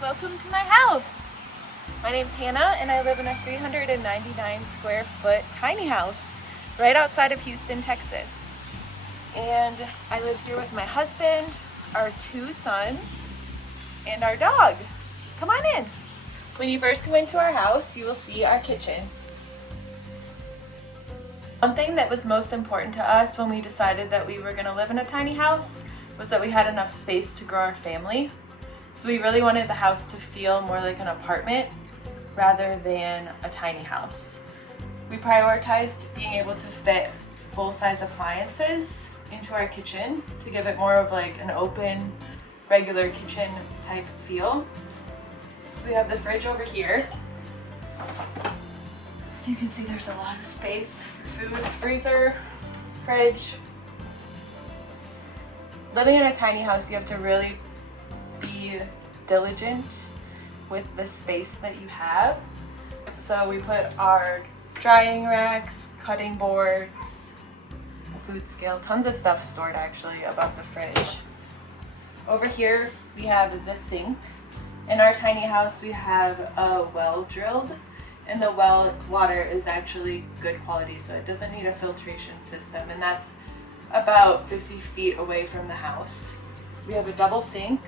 Welcome to my house. My name's Hannah and I live in a 399 square foot tiny house right outside of Houston, Texas. And I live here with my husband, our 2 sons, and our dog. Come on in. When you first come into our house, you will see our kitchen. One thing that was most important to us when we decided that we were going to live in a tiny house was that we had enough space to grow our family. So we really wanted the house to feel more like an apartment rather than a tiny house. We prioritized being able to fit full-size appliances into our kitchen to give it more of like an open, regular kitchen type feel. So we have the fridge over here. So you can see there's a lot of space for food, freezer, fridge. Living in a tiny house, you have to really be diligent with the space that you have. So we put our drying racks, cutting boards, a food scale, tons of stuff stored actually above the fridge. Over here we have the sink. In our tiny house we have a well drilled, and the well water is actually good quality, so it doesn't need a filtration system, and that's about 50 feet away from the house. We have a double sink,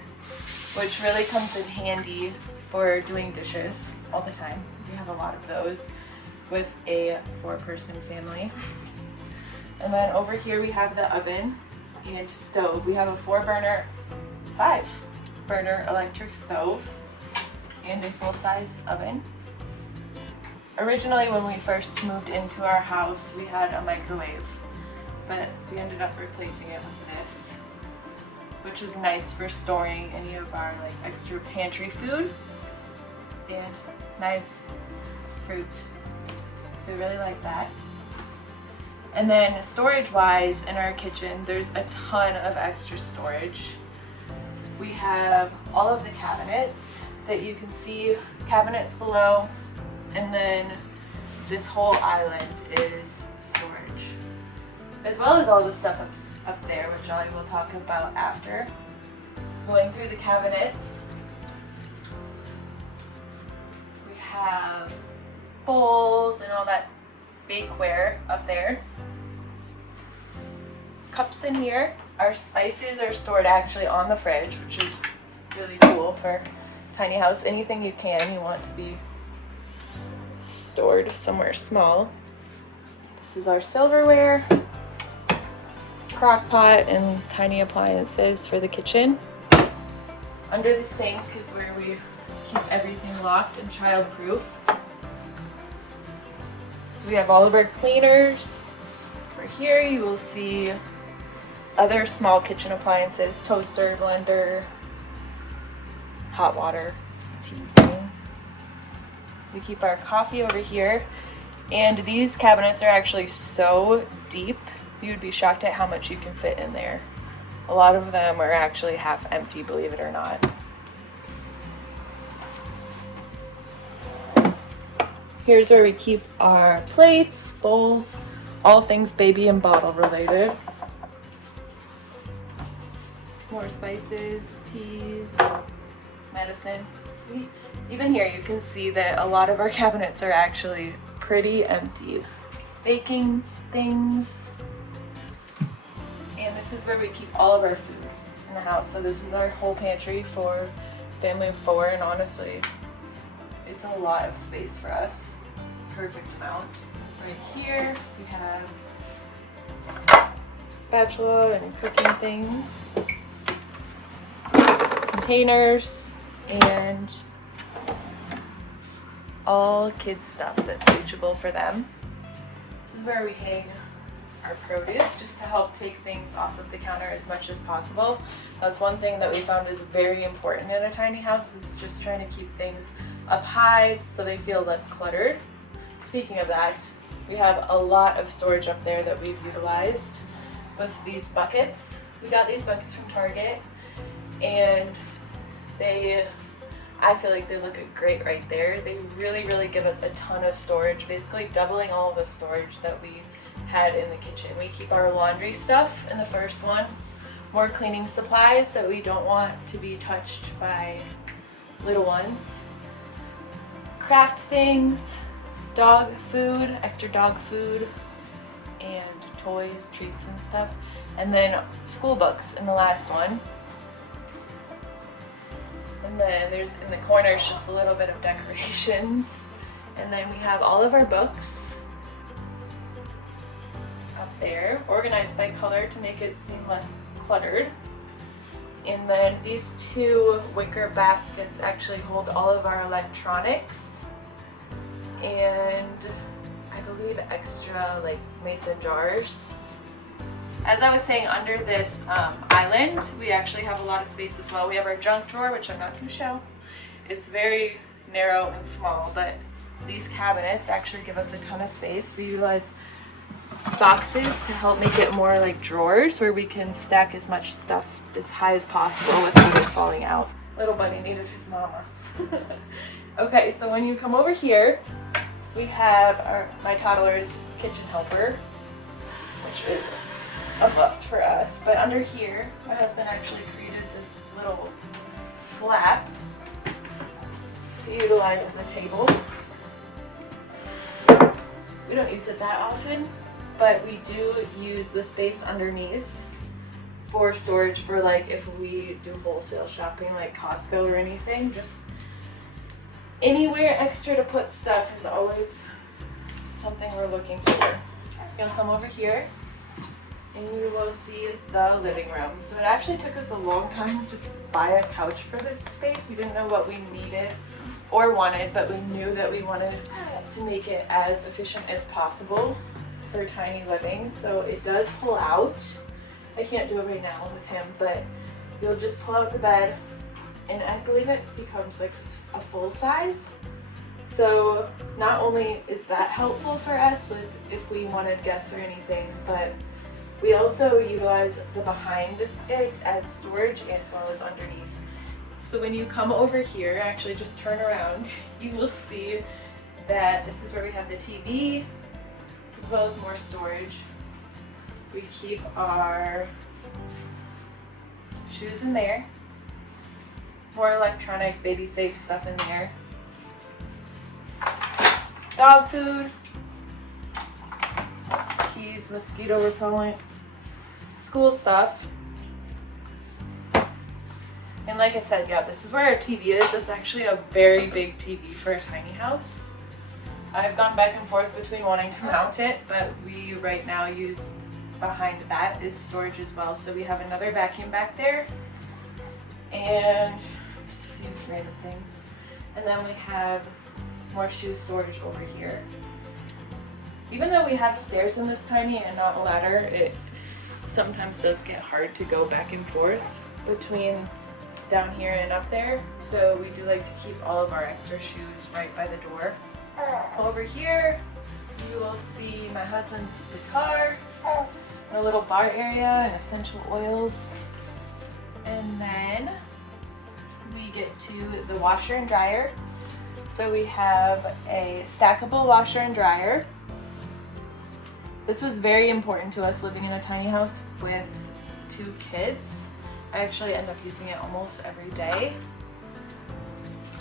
which really comes in handy for doing dishes all the time. We have a lot of those with a 4-person family. And then over here we have the oven and stove. We have a 5-burner electric stove and a full-size oven. Originally, when we first moved into our house, we had a microwave, but we ended up replacing it with this, which is nice for storing any of our like extra pantry food and knives, fruit. So we really like that. And then storage wise in our kitchen, there's a ton of extra storage. We have all of the cabinets that you can see, cabinets below, and then this whole island is storage, as well as all the stuff up there, which I will talk about after. Going through the cabinets, we have bowls and all that bakeware up there. Cups in here. Our spices are stored actually on the fridge, which is really cool for tiny house. Anything you want to be stored somewhere small. This is our silverware, crock pot, and tiny appliances for the kitchen. Under the sink is where we keep everything locked and child-proof. So we have all of our cleaners. Over here you will see other small kitchen appliances, toaster, blender, hot water, TV. We keep our coffee over here, and these cabinets are actually so deep you'd be shocked at how much you can fit in there. A lot of them are actually half empty, believe it or not. Here's where we keep our plates, bowls, all things baby and bottle related. More spices, teas, medicine. See? Even here you can see that a lot of our cabinets are actually pretty empty. Baking things. And this is where we keep all of our food in the house. So this is our whole pantry for family of 4, and honestly, it's a lot of space for us. Perfect amount. Right here we have spatula and cooking things, containers, and all kids stuff that's reachable for them. This is where we hang our produce, just to help take things off of the counter as much as possible. That's one thing that we found is very important in a tiny house, is just trying to keep things up high so they feel less cluttered. Speaking of that, we have a lot of storage up there that we've utilized with these buckets. We got these buckets from Target, and I feel like they look great right there. They really give us a ton of storage, basically doubling all the storage that we had in the kitchen. We keep our laundry stuff in the first one, more cleaning supplies that we don't want to be touched by little ones, craft things, dog food, extra dog food, and toys, treats and stuff. And then school books in the last one. And then there's in the corners just a little bit of decorations. And then we have all of our books up there, organized by color to make it seem less cluttered. And then these two wicker baskets actually hold all of our electronics and I believe extra like mason jars. As I was saying, under this island, we actually have a lot of space as well. We have our junk drawer, which I'm not going to show. It's very narrow and small, but these cabinets actually give us a ton of space. We utilize boxes to help make it more like drawers where we can stack as much stuff as high as possible without it falling out. Little buddy needed his mama. Okay, so when you come over here, we have my toddler's kitchen helper, which is a bust for us. But under here, my husband actually created this little flap to utilize as a table. We don't use it that often, but we do use the space underneath for storage for like if we do wholesale shopping like Costco or anything. Just anywhere extra to put stuff is always something we're looking for. You'll come over here and you will see the living room. So it actually took us a long time to buy a couch for this space. We didn't know what we needed or wanted, but we knew that we wanted to make it as efficient as possible for tiny living. So it does pull out. I can't do it right now with him, but you'll just pull out the bed and I believe it becomes like a full size. So not only is that helpful for us with if we wanted guests or anything, but we also utilize the behind it as storage as well as underneath. So when you come over here, actually just turn around, you will see that this is where we have the TV as well as more storage. We keep our shoes in there, more electronic, baby safe stuff in there, dog food, keys, mosquito repellent, school stuff. And like I said, yeah, this is where our TV is. It's actually a very big TV for a tiny house. I've gone back and forth between wanting to mount it, but we right now use behind that is storage as well. So we have another vacuum back there and just a few random things. And then we have more shoe storage over here. Even though we have stairs in this tiny and not a ladder, it sometimes does get hard to go back and forth between down here and up there. So we do like to keep all of our extra shoes right by the door. Over here, you will see my husband's guitar, a little bar area and essential oils. And then we get to the washer and dryer. So we have a stackable washer and dryer. This was very important to us living in a tiny house with 2 kids. I actually end up using it almost every day.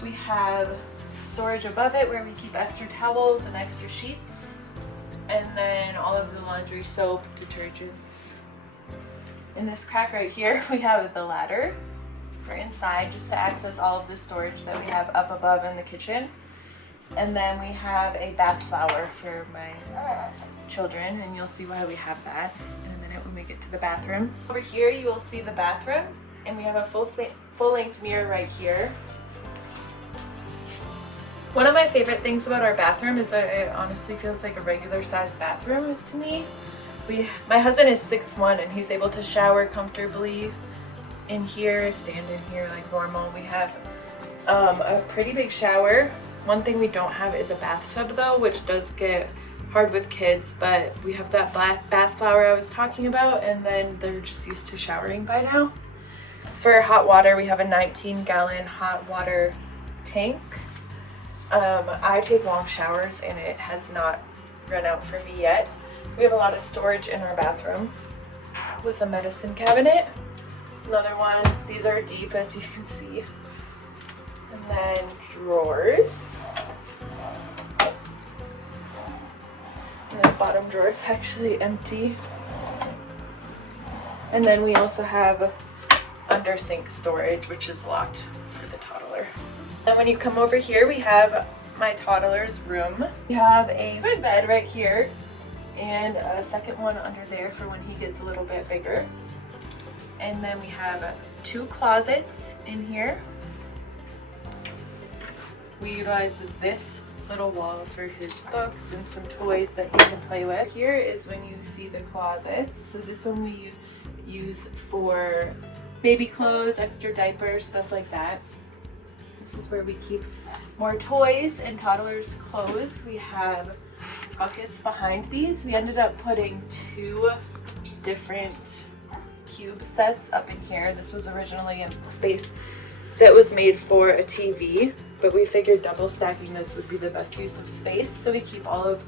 We have storage above it where we keep extra towels and extra sheets. And then all of the laundry soap, detergents. In this crack right here, we have the ladder for inside just to access all of the storage that we have up above in the kitchen. And then we have a bath flower for my children, and you'll see why we have that in a minute when we get to the bathroom. Over here you will see the bathroom, and we have a full-length mirror right here. One of my favorite things about our bathroom is that it honestly feels like a regular sized bathroom to me. My husband is 6'1" and he's able to shower comfortably in here, stand in here like normal. We have a pretty big shower. One thing we don't have is a bathtub though, which does get hard with kids, but we have that black bath flower I was talking about, and then they're just used to showering by now. For hot water, we have a 19-gallon hot water tank. I take long showers and it has not run out for me yet. We have a lot of storage in our bathroom with a medicine cabinet. Another one. These are deep, as you can see. And then drawers. And this bottom drawer is actually empty. And then we also have under sink storage, which is locked for the toddler. And when you come over here, we have my toddler's room. We have a good bed right here and a second one under there for when he gets a little bit bigger. And then we have 2 closets in here. We utilize this little wall for his books and some toys that he can play with. Here is when you see the closets. So this one we use for baby clothes, extra diapers, stuff like that. This is where we keep more toys and toddlers' clothes. We have buckets behind these. We ended up putting 2 different cube sets up in here. This was originally a space that was made for a TV, but we figured double stacking this would be the best use of space. So we keep all of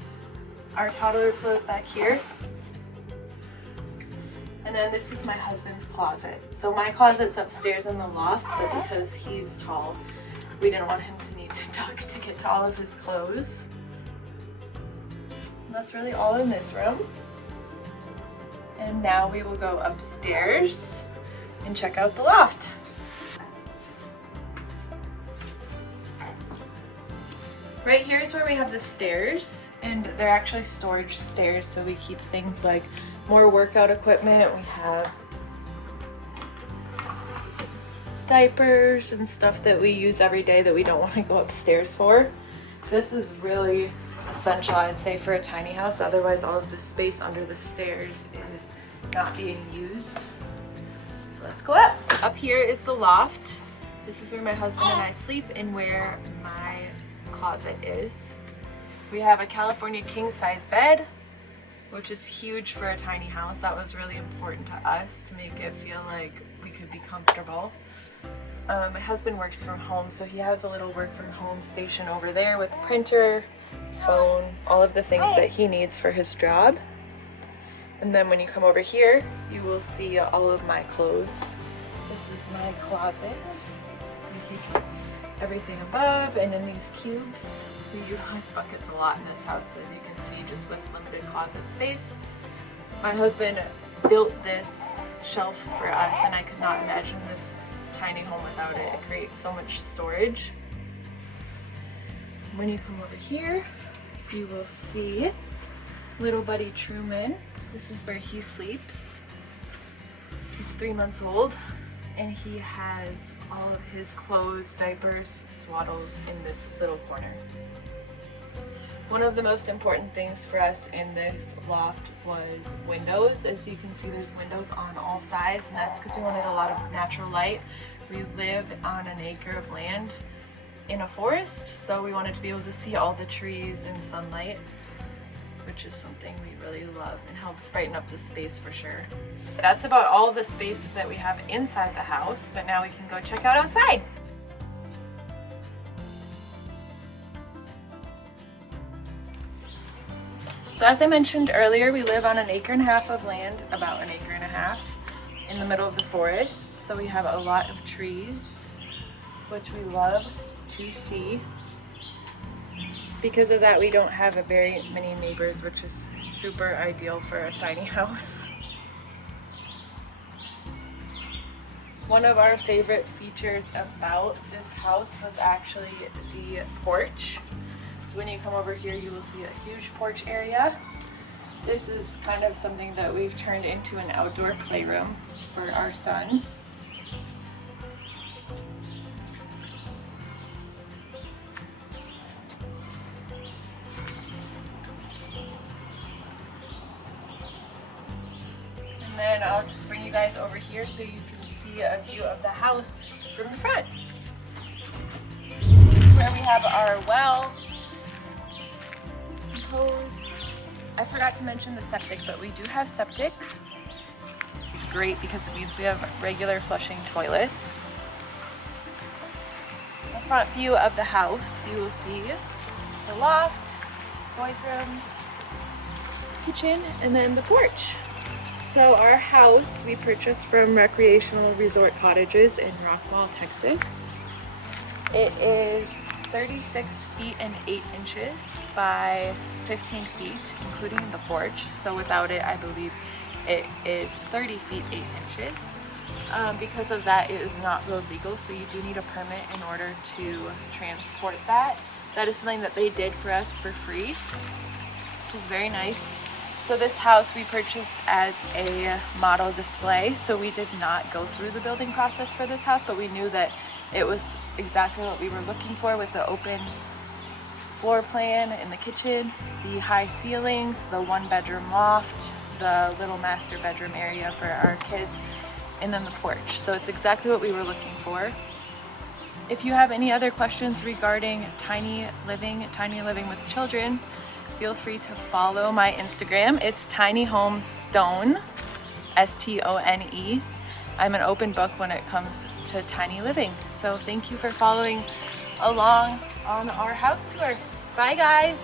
our toddler clothes back here. And then this is my husband's closet. So my closet's upstairs in the loft, but because he's tall, we didn't want him to need to duck to get to all of his clothes. And that's really all in this room. And now we will go upstairs and check out the loft. Right here is where we have the stairs, and they're actually storage stairs, so we keep things like more workout equipment. We have diapers and stuff that we use every day that we don't want to go upstairs for. This is really essential, I'd say, for a tiny house. Otherwise, all of the space under the stairs is not being used. So let's go up. Up here is the loft. This is where my husband and I sleep and where my closet is. We have a California king-size bed, which is huge for a tiny house. That was really important to us to make it feel like we could be comfortable. My husband works from home, so he has a little work from home station over there with a printer, phone, all of the things that he needs for his job. And then when you come over here, you will see all of my clothes. This is my closet. We keep everything above and in these cubes. We utilize buckets a lot in this house, as you can see, just with limited closet space. My husband built this shelf for us, and I could not imagine this tiny home without it. It creates so much storage. When you come over here, you will see little buddy Truman. This is where he sleeps. He's 3 months old, and he has all of his clothes, diapers, swaddles in this little corner. One of the most important things for us in this loft was windows. As you can see, there's windows on all sides, and that's because we wanted a lot of natural light. We live on an acre of land in a forest, so we wanted to be able to see all the trees and sunlight, which is something we really love and helps brighten up the space for sure. That's about all the space that we have inside the house, but now we can go check out outside. So as I mentioned earlier, we live on an acre and a half of land, about an acre and a half, in the middle of the forest. So we have a lot of trees, which we love to see. Because of that, we don't have very many neighbors, which is super ideal for a tiny house. One of our favorite features about this house was actually the porch. So when you come over here, you will see a huge porch area. This is kind of something that we've turned into an outdoor playroom for our son. And then I'll just bring you guys over here so you can see a view of the house from the front. This is where we have our well. I forgot to mention the septic, but we do have septic. It's great because it means we have regular flushing toilets. The front view of the house, you will see the loft, boys' room, kitchen, and then the porch. So our house we purchased from Recreational Resort Cottages in Rockwall, Texas. It is 36 feet and 8 inches by 15 feet, including the porch. So without it, I believe it is 30 feet 8 inches. Because of that, it is not road legal, so you do need a permit in order to transport that. That is something that they did for us for free, which is very nice. So this house we purchased as a model display, so we did not go through the building process for this house, but we knew that it was exactly what we were looking for, with the open floor plan in the kitchen, the high ceilings, the 1-bedroom loft, the little master bedroom area for our kids, and then the porch. So it's exactly what we were looking for. If you have any other questions regarding tiny living with children, feel free to follow my Instagram. It's tinyhomestone, S-T-O-N-E. I'm an open book when it comes to tiny living. So thank you for following along on our house tour. Bye guys.